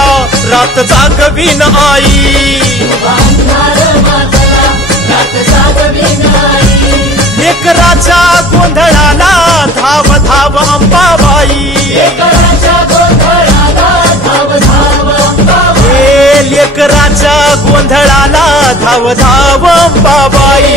मातला रात जागवीन आई। लेकराच्या गोंधळाला धाव धाव अंबाबाई। लेकराच्या गोंधळाला धाव धाव अंबाबाई।